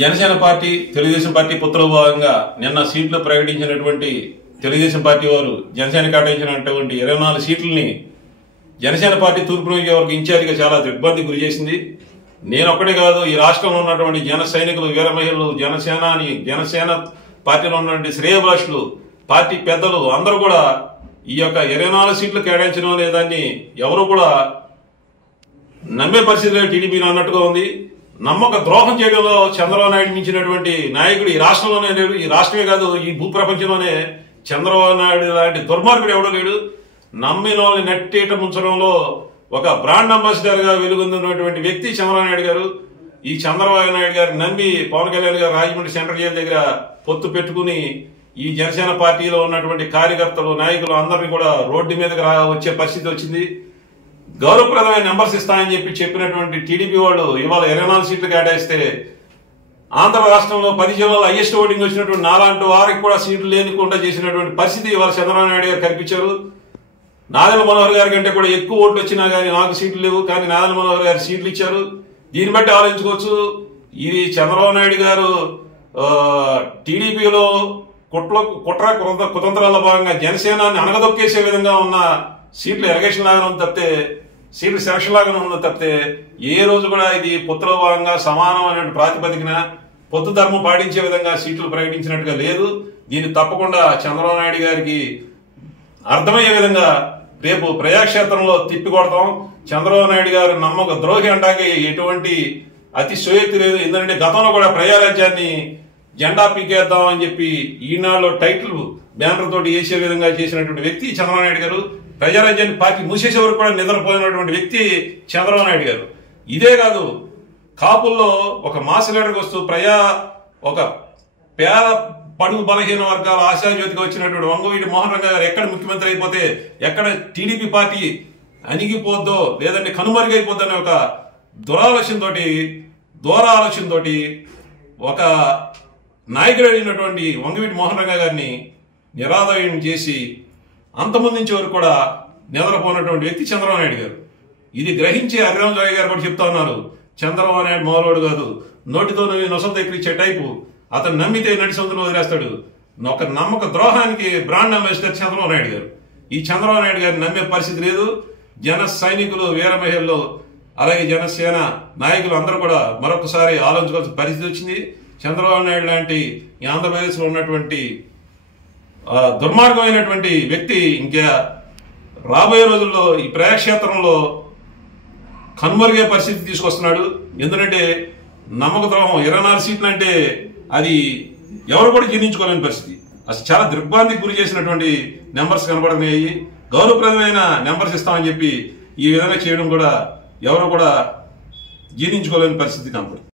Janasena party Telugu Desam party పొత్తులో భాగంగా నిన్న సీట్లు ప్రకటించినటువంటి తెలుగుదేశం పార్టీ వారు జనసేన కేటాయించినటువంటి 24 సీట్లని జనసేన పార్టీ తూర్పు నియోజకవర్గ ఇన్ఛార్జిగా చాలా దిగ్బంధికి గురి చేసింది. నేను ఒక్కడే కాదు, ఈ రాష్ట్రంలో ఉన్నటువంటి జన సైనికులు, వీర మహిళలు, జనసేన పార్టీలో ఉన్నటువంటి శ్రేయభిలాషులు, పార్టీ పెద్దలు అందరూ కూడా ఈ యొక్క 24 సీట్లు కేటాయించడం అనే దాన్ని ఎవరు కూడా నమ్మే పరిస్థితిలో టీడీపీలో అన్నట్టుగా ఉంది. నమ్మక ద్రోహం చేయడంలో చంద్రబాబు నాయుడు మించినటువంటి నాయకుడు ఈ రాష్ట్రంలోనే లేడు. ఈ రాష్ట్రమే కాదు, ఈ భూప్రపంచంలోనే చంద్రబాబు నాయుడు లాంటి దుర్మార్గుడు ఎవడో లేడు. నమ్మిన వాళ్ళని నట్టేట ముంచడంలో ఒక బ్రాండ్ అంబాసిడర్ గా వెలుగొందినటువంటి వ్యక్తి చంద్రబాబు నాయుడు గారు. ఈ చంద్రబాబు నాయుడు గారు నమ్మి పవన్ కళ్యాణ్ గారు రాజమండ్రి సెంట్రల్ జైలు దగ్గర పొత్తు పెట్టుకుని ఈ జనసేన పార్టీలో ఉన్నటువంటి కార్యకర్తలు, నాయకులు అందరినీ కూడా రోడ్డు మీదకి వచ్చే పరిస్థితి వచ్చింది. గౌరవప్రదమైన నెంబర్స్ ఇస్తామని చెప్పినటువంటి టీడీపీ వాళ్ళు ఇవాళ 24 సీట్లు కేటాయిస్తే ఆంధ్ర రాష్ట్రంలో 10 జిల్లాలో హైయెస్ట్ ఓటింగ్ వచ్చినటువంటి నాలాంటి వారికి కూడా సీట్లు లేనికుండా చేసినటువంటి పరిస్థితి ఇవాళ చంద్రబాబు నాయుడు గారు కల్పించారు. నాదెళ్ల మనోహర్ గారి కంటే కూడా ఎక్కువ ఓట్లు వచ్చినా కానీ నాకు సీట్లు లేవు, కానీ నాదెళ్ల మనోహర్ గారు సీట్లు ఇచ్చారు. దీన్ని బట్టి ఆలోచించుకోవచ్చు, ఇది చంద్రబాబు నాయుడు గారు టీడీపీలో కుట్ర కుతంత్రాల భాగంగా జనసేనాన్ని అణగదొక్కేసే విధంగా ఉన్న సీట్లు ఎలగేషన్ లాగానే ఉంది తప్పితే, సీట్లు సెలక్షన్ లాగానే ఉంది తప్పితే, ఏ రోజు కూడా ఇది పొత్తులో భాగంగా సమానమైన ప్రాతిపదికన పొత్తు ధర్మం పాటించే విధంగా సీట్లు ప్రకటించినట్టుగా లేదు. దీన్ని తప్పకుండా చంద్రబాబు నాయుడు గారికి అర్థమయ్యే విధంగా రేపు ప్రజాక్షేత్రంలో తిప్పికొడతాం. చంద్రబాబు నాయుడు గారు నమ్మక ద్రోహి అంటాకే ఎటువంటి అతిశయోక్తి లేదు. ఎందుకంటే గతంలో కూడా ప్రజారాజ్యాన్ని జెండా పీకేద్దాం అని చెప్పి ఈనాడులో టైటిల్ బ్యానర్ తోటి వేసే విధంగా చేసినటువంటి వ్యక్తి చంద్రబాబు నాయుడు గారు. ప్రజారాజ్యాన్ని పార్టీ మూసేసే వరకు కూడా నిద్రపోయినటువంటి వ్యక్తి చంద్రబాబు నాయుడు గారు. ఇదే కాదు, కాపుల్లో ఒక మాస్ లీడర్కి వస్తూ ఒక పేద పడుగు బలహీన వర్గాల ఆశాజ్యోతిగా వచ్చినటువంటి వంగవీటి మోహన్ రంగ గారు ఎక్కడ ముఖ్యమంత్రి అయిపోతే ఎక్కడ టీడీపీ పార్టీ అణిగిపోద్దో లేదంటే కనుమరుగైపోద్దో అనే ఒక దూరాలోచనతోటి ఒక నాయకుడు అయినటువంటి వంగవీటి మోహన్ రంగ గారిని నిరాదయం చేసి అంతమంది నుంచి వరకు కూడా నిద్రపోయినటువంటి వ్యక్తి చంద్రబాబు నాయుడు గారు. ఇది గ్రహించి హరిరామ్ జోగి గారు కూడా చెప్తా ఉన్నారు, చంద్రబాబు నాయుడు మామూలుడు కాదు, నోటితో నొసలు తెప్పించే టైపు, అతను నమ్మితే నడి సొంతను వదిలేస్తాడు. ఒక నమ్మక ద్రోహానికి బ్రాండ్ అంబాసిడర్ చంద్రబాబు నాయుడు గారు. ఈ చంద్రబాబు నాయుడు గారిని నమ్మే పరిస్థితి లేదు. జన సైనికులు, వీర మహిళలు, అలాగే జనసేన నాయకులు అందరూ కూడా మరొకసారి ఆలోచించుకోవాల్సిన పరిస్థితి వచ్చింది. చంద్రబాబు నాయుడు లాంటి ఈ ఆంధ్రప్రదేశ్ లో ఉన్నటువంటి దుర్మార్గమైనటువంటి వ్యక్తి ఇంకా రాబోయే రోజుల్లో ఈ ప్రజాక్షేత్రంలో కనుమరుగే పరిస్థితి తీసుకొస్తున్నాడు. ఎందుకంటే నమ్మక ద్రోహం 24 సీట్లు అంటే అది ఎవరు కూడా జీర్ణించుకోలేని పరిస్థితి. అసలు చాలా దిగ్భ్రాంతికి గురి చేసినటువంటి నెంబర్స్ కనబడుతున్నాయి. గౌరవప్రదమైన నెంబర్స్ ఇస్తామని చెప్పి ఈ విధంగా చేయడం కూడా ఎవరు కూడా జీర్ణించుకోలేని పరిస్థితి కనబడుతుంది.